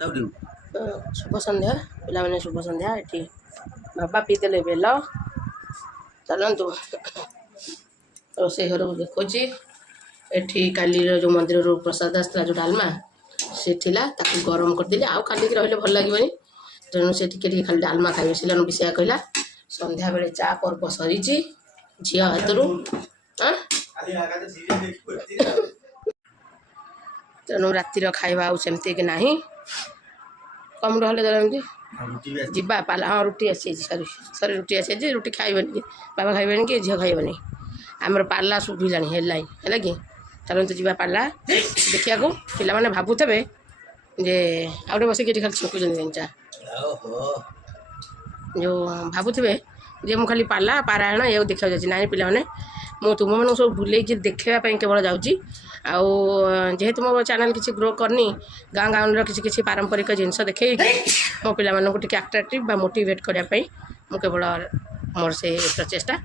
शुभ संध्या पे शुभ संध्या ये बाबा पीते बेल चलतु रोसे घर को देखुची एठी काली जो मंदिर प्रसाद आसला जो डालमा से गरम करदेली आउ खाली रही भल लगे तेणु से खाली डालमा खाइबे सिलन विषय कहला संध्या बेले चा पर्व सरी झी हाथ तेणु रातिर खाଇବା आमती कि ना कम रही जीवा पाला हाँ रुटी आसी सरी सरी रुटी आसी रुटी खाइबनी बाबा खाइबनी कि झील खाइबनी आमर पाला शुभिला है कि चलते जीवा पाला देखा पे भावुवे जे आउटे बस खाली छुकुन चा जो भावुवे जे मुझे खाली पाला पारायण ये देखा जाए ना पे मु तुम मैं सब बुले देखापी केवल जाऊँगी जेहेतु मो चैनल किसी ग्रो करनी गाँ गाँव किसी पारंपरिक जिनस देखे मो पे अट्राक्टिव बा मोटिवेट करने मु केवल मोर से प्रचेषा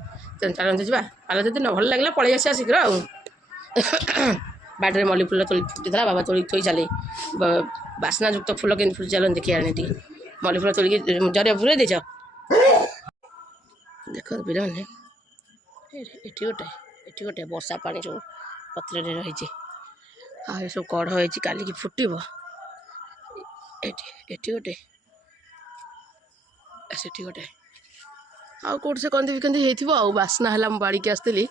चलते जा पाला जब न भल लगे पलि आसा शीघ्र बाड़े मल्ली फूल तोली फुटा बाबा तोली थोई चले बास्नायुक्त फूल के फुट चल देखिए आने मल्ली फूल तोलिक जरिया फूल देच देख पिला एटी गोटे वर्षा पानी सब पत्र रही सब कढ़ हो काली की फुटब एटी गोटे सेठी गोटे आउ कौट से कंदी बिकंदी हो बास्ना है बाड़ी की आसती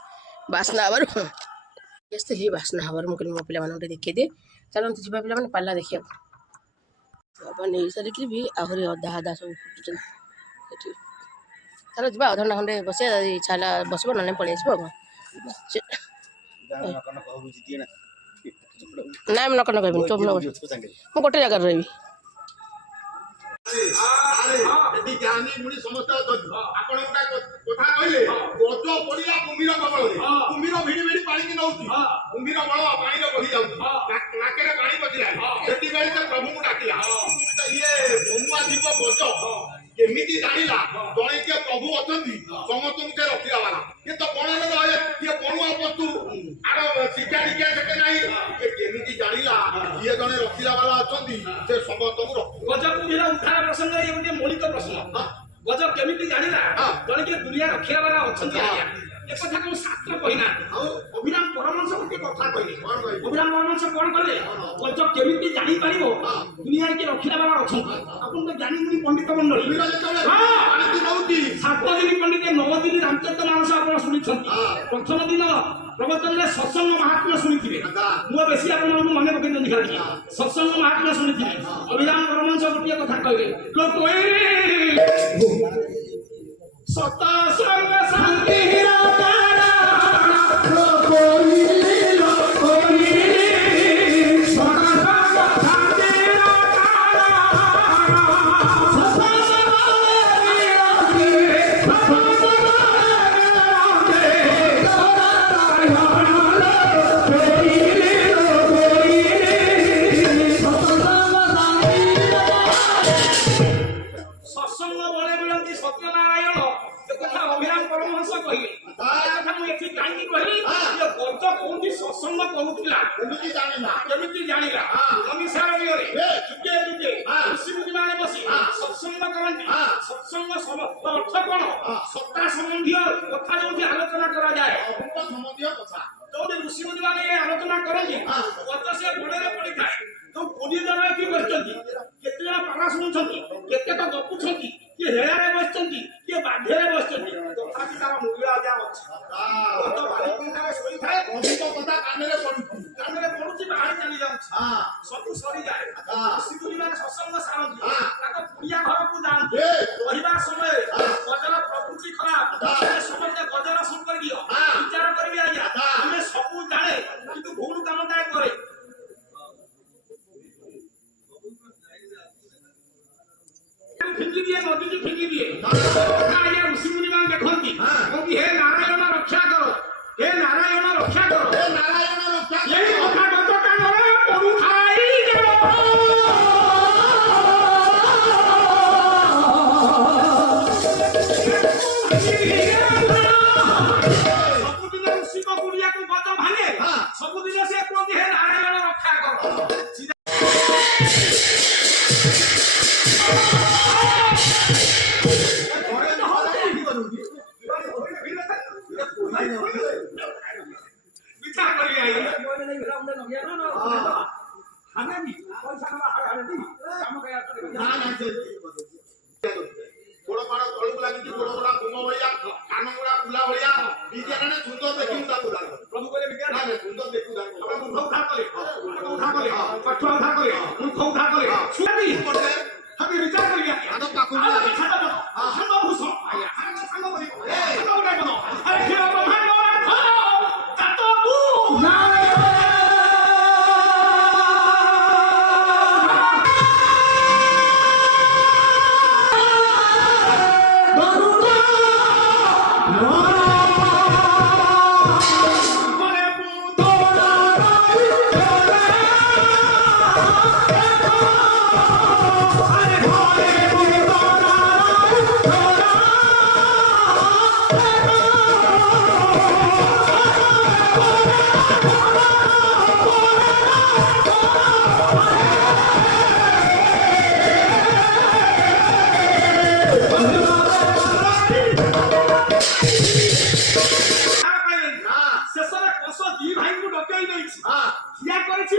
बास्ना हबार आसती बास्ना हबार मुझे मो पे देखी दिए चलते जा पे पाला देखिए बाबा नहीं सारिक भी आहरी अधा अधा सब फुटुच चलो जा अधघंटा खंडे बस इच्छा बस ना पलि आस ना नकन कहबी चुप न गोटे जगह रही केमिति जानिला जणे के प्रभु अछंती समस्त के रखिला वाला ये तो कोन रहे ये कोनुआ वस्तु आरो शिक्षा दीक्षा सेटे नाही ये केमिति जानिला ये जणे रखिला वाला अछंती से समस्त को रख गजब मेरा उद्धार प्रसंग ये गोटे मौलिक प्रश्न गजब केमिति जानिला जणे के दुनिया रखिला वाला अछंती ये कथा को शास्त्र कहिना अभिराम परमहंस गोटे कथा कहले अभिराम परमहंस कोन कहले गजब केमिति जानि पारिबो दुनिया के रखिला वाला अछंती अपन तो जानि मुनि पंडित मंडली सात दिन पंडित 9 दिन रामचरित मानस आप शुणी प्रथम दिन प्रवचन में सत्संग महात्म्य शुणी मुझे बेसी आप मन पकड़ खाली सत्संग महात्म्य शुणी अभिराम परमहंस गोटे कथा कहले सत्संग शांति सत्ता संबंधी कथा जो आलोचना करा जाए जो ऋषि मुनि माने आलोचना करती से गोड़े पड़ी थाए जो 20 जन कि केते जन पारा शुणुंट केते तो गपुंट किए हेड़े बस किए बाध्य बस तथापि तार मूल्य क्या पड़ुची बाहर चली जाऊँ सब सरी जाए ऋषि मुनि माने सत्संग सारंती पुड़िया घर को जाते रहा समय गजर प्रकृति खराब समझे गजर संपर्क विचार करेंगे आज्ञा हमें सब जाने कि भूल काम टाइम करे फिंगी दिए नदी की फिंगी दिए आज्ञा ऋषि मुनि मान देखती क्योंकि हे नारायण रक्षा करो हे नारायण रक्षा करो हे नारायण रक्षा यही कथा गजटा करे पड़ू खाई सबुदिन ऋषि को गुड़िया को गज भांगे सबुदिन से कहती है नारायण रक्षा करो विचार करी आई ଗୋଡ଼ ପାଡ଼ ତଳକୁ ଲାଗିଛି ଗୋଡ଼ ଗୁଡ଼ା ଗୁମ ଭଳିଆ କାନ ଗୁଡ଼ା ଫୁଲା ଭଳିଆ ବିଜ୍ଞାନରେ ସୁନ୍ଦର ଦେଖିବୁ ତାକୁ ପ୍ରଭୁ କହିଲେ ବିଜ୍ଞାନ ସୁନ୍ଦର ଦେଖୁ ମୂର୍ଖ ଉଦ୍ଧାର କଲେ ପାଠୁଆ ଉଦ୍ଧାର କଲେ ମୂର୍ଖ ଉଦ୍ଧାର କଲେ ଛୁଆଟି ଆମେ ବିଚାର କରି ସାଙ୍ଗ ଭୂଷ ସାଙ୍ଗ ଗୋଟେ କଣ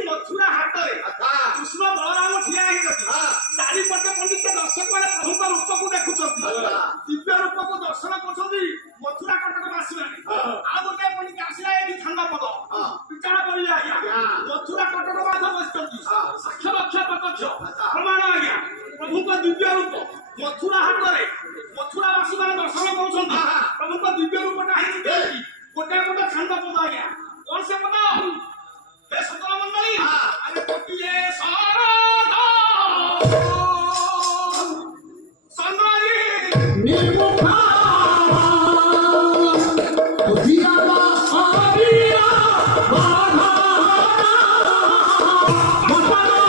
मथुरा हाथ कृष्ण बलराम ठिया चारिपटे पंडित दर्शक मैंने प्रभु रूप को देखुं दिव्य रूप को दर्शन कर मथुरा कटक बासी आ गोटे पंडित आसला ये छंदपद विचार कर मथुरा कटक बाध बस साक्ष लक्ष प्रत्यक्ष प्रमाण आज्ञा प्रभु दिव्य रूप मथुरा हाथ मथुरावासी मैंने दर्शन कर प्रभु दिव्य रूपटा गोटे गोटे छंदपद आज्ञा कौन से पद सकल मंडली अरे कोटिए सारदा संग्राजी निर्मुखा उधियावा आविया बाधा मथुरा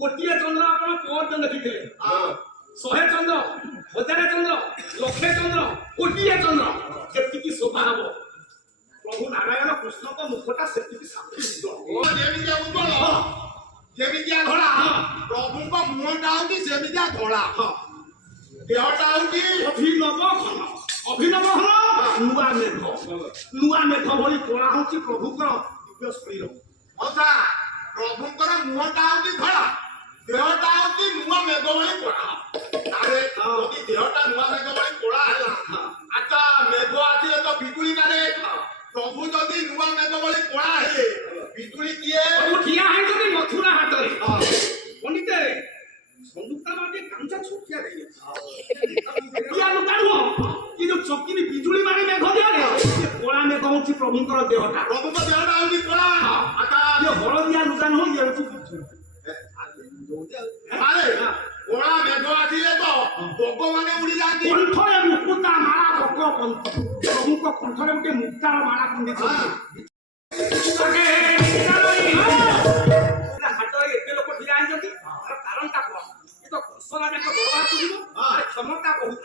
गोटे चंद्र आप देखी शहे चंद्र हजार चंद्र लक्षे चंद्र गोटे चंद्र से शोभा हम प्रभु नारायण कृष्ण को मुखटा से धड़ा प्रभु मुहटा होमिया धड़ा देहटा अभिनव अभिनव नुआ मेघ भली कला हूँ प्रभुकर दिव्य शरीर मता प्रभुकर मुहटा धड़ा देहटा नुआ मेघ भली कला अरे देहटा नुआ मेघ भली कला अच्छा मेघ आसे तो बिजुली मारे प्रभु जदि नुआ मेघ भली कला है बिजुली किए ठिया है जदि मथुरा हाथ रे पंडित संदुक्ता माटे कांचा छोटिया रे किया लुकाडो कि जो चक्की बिजुली मारे मेघ दिया रे कला मेघ होची प्रभुकर देहटा प्रभुकर देहटा होची कला अच्छा ये हळदिया लुकान हो ये होची अरे कला मेघ आसिले तो भोग माने उड़ी जाती कंठरे मुकुटा माला भोग प्रभुक कंठरे उठे मुक्तार माला पिंदी क्षमता बहुत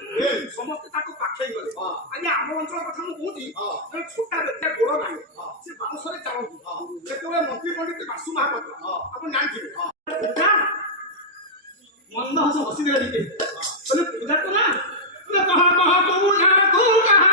समस्त पाखे गले आज आम अंचल कथा मुझे छोटा व्यक्ति गोड़ ना से बाउंसरे चलती जो मंत्री पंडित बासु महापात्र आप जानते मंद हस हसी देगा बोले पूजा तो ना कहा कहा तो बुझा तू कहा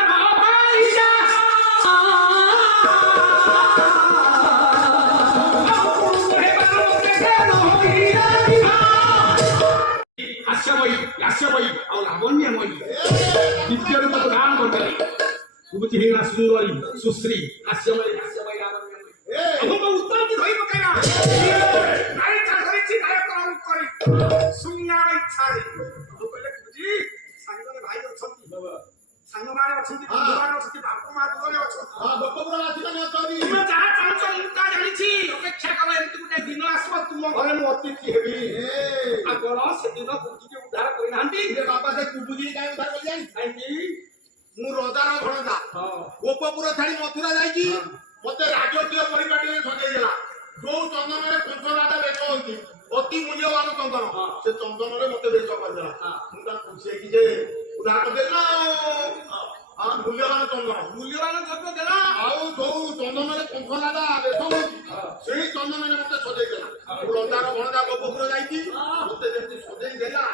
सुंदरी सुश्री हास्यमयी उत्तर की धोई पकेगा नारी चाहरी छी नायक कर सुंगार इच्छा रे तो पहले जी ଗୋପପୁର ଆସିଲାନି ଅଛନ୍ତି। ତୁମେ ଯାହା ଚାହୁଁଛ ମୁଁ ତାହା ଜାଣିଛି। ଅପେକ୍ଷା କର, ଏମିତି ଗୋଟେ ଦିନ ଆସିବ ତୁମ ଘରେ ମୁଁ ଅତିଥି ହେବି। ଆପଣ ସେଦିନ ବୁଝିକି ଉଦ୍ଧାର କରିନାହାନ୍ତି। ବାପା ସେ କୁବୁଜି କାହିଁ ଉଦ୍ଧାର କରି ଜାଣି କାହିଁକି? ମୁଁ ରଜାର ଭଣଜା ଗୋପପୁର ଛାଡି ମଥୁରା ଯାଇଛି। ମତେ ରାଜକୀୟ ପରିପାଟିରେ ସଜେଇଦେଲା। ଯୋଉ ଚନ୍ଦନରେ କଂସରାଜା ବେଶ ହଉଛି ଅତି ମୂଲ୍ୟବାନ ଚନ୍ଦନ, ସେ ଚନ୍ଦନରେ ମତେ ବେଶ କରିଦେଲା। ମୁଁ ତାକୁ ଖୁସି ଯେ ଉଦ୍ଧାର କରିଦେଲା। ମୂଲ୍ୟବାନ ଚନ୍ଦନ ଦେଲା। ଆଉ ଯୋଉ ଚନ୍ଦନରେ କଂସରାଜା ବେଶ ହଉଛି ସେଇ ଚନ୍ଦନରେ ମତେ ସଜେଇ ଦେଲା। ମୁଁ ରଜାର ଭଣଜା ଗୋପପୁର ଯାଇଛି, ମତେ ଯେମିତି ସଜେଇ ଦେଲା।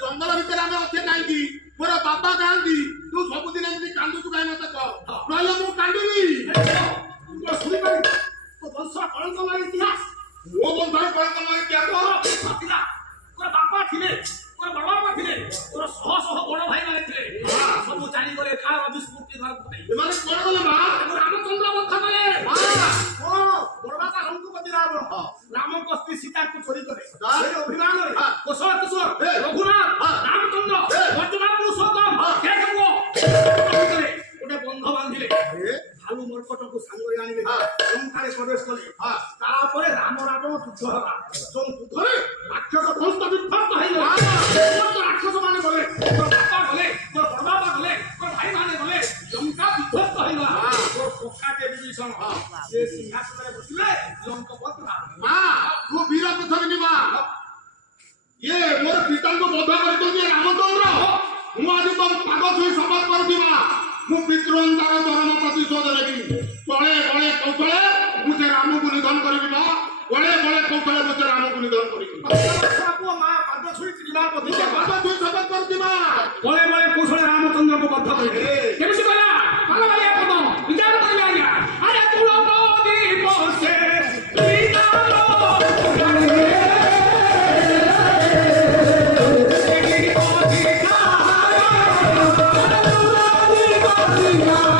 ଜଙ୍ଗଲ ଭିତରେ ଆମେ ଅଛେ କାହିଁକି? ମୋର ବାପା କାହାନ୍ତି? ତୁ ସବୁଦିନ ଏମିତି କାନ୍ଦୁଛୁ କାହିଁ ମତେ କହ, ନହେଲେ ମୁଁ କାନ୍ଦିବି। ମୋ ବଂଶର କଳଙ୍କମୟ ଇତିହାସ ବାପା ଥିଲେ, ମୋର ବଡ ବାପା ଥିଲେ, ମୋର ଶହ ଶହ ବଡ ଭାଇ ମାନେ ଥିଲେ। ସବୁ ଜାଣିଗଲେ କାହାର ବିସ୍ମୃତି ଏମାନେ କଣ କଲେ ମା? ରାମଚନ୍ଦ୍ର ବଧ କଲେ। ବଡବାପା ରଘୁପତି ରାବଣ ରାମଙ୍କ ସ୍ତ୍ରୀ ସୀତାଙ୍କୁ ଚୋରି କଲେ। ସେଇ ଅଭିମାନରେ କୋଶଳ କିଶୋର, ରଘୁନାଥ, ରାମଚନ୍ଦ୍ର, ବର୍ତ୍ତମାନ ପୁରୁଷୋତ୍ତମ ଗୋଟେ ବନ୍ଧ ବାନ୍ଧିଲେ। ଭାଲୁ ମର୍କଟକୁ ସାଙ୍ଗରେ ଆଣିଲେ, ଲଙ୍କାରେ ପ୍ରବେଶ କଲେ। ତାପରେ ରାମ ରାବଣ ଯୁଦ୍ଧ ହେଲା। ଯୋଉ ଯୁଦ୍ଧରେ ରାକ୍ଷସ ଧ୍ୱସ୍ତ ବିଧ୍ୱସ୍ତ ହେଇଗଲା। ରାକ୍ଷସ ମାନେ ଗଲେ, ମୋର ବାପା ଗଲେ, ମୋର ବଡବାପା ଗଲେ, ମୋର ଭାଇ ମାନେ ଗଲେ, ଲଙ୍କା ବିଧ୍ୱସ୍ତ ହେଇଗଲା। ମୋର ପକ୍କା ଦେବୀ ବିଷଣ ସେ ସିଂହାସନରେ ବସିଲେ। ଲଙ୍କପତ୍ର ମା ତୁ ବୀର ପୃଥବୀ ମା, ଇଏ ମୋର ପିତାଙ୍କୁ ବଧ କରିଛନ୍ତି ରାମଚନ୍ଦ୍ର। ମୁଁ ଆଜି ତ ପାଦ ଛୁଇଁ ଶପଥ କରୁଛି ମା, ମୁଁ ପିତୃଅନ୍ତାର ଚରମ ପ୍ରତିଶୋଧ ନେବି। ବଳେ ବଳେ କୌଶଳେ ମୁଁ ସେ ରାମକୁ ନିଧନ କରିବି ମା, ବଳେ ବଳେ କୌଶଳେ ମୁଁ ସେ ରାମକୁ ନିଧନ କରିବି। ପୁଅ ମା ପାଦ ଛୁଇଁ ପାଦ ଛୁଇଁ ଶପଥ କରୁଛି ମା, ବଳେ ବଳେ କୌଶଳେ ରାମଚନ୍ଦ୍ରଙ୍କୁ ବଦ୍ଧ କରିବେ। କେମିତି କହିଲା? ଭଲ ଭାଇ ପଦ ବିଚାର କରିବେ ଆଜ୍ଞା। ଆରେ ତୁଳବ ଦୀପ ସେ Yeah.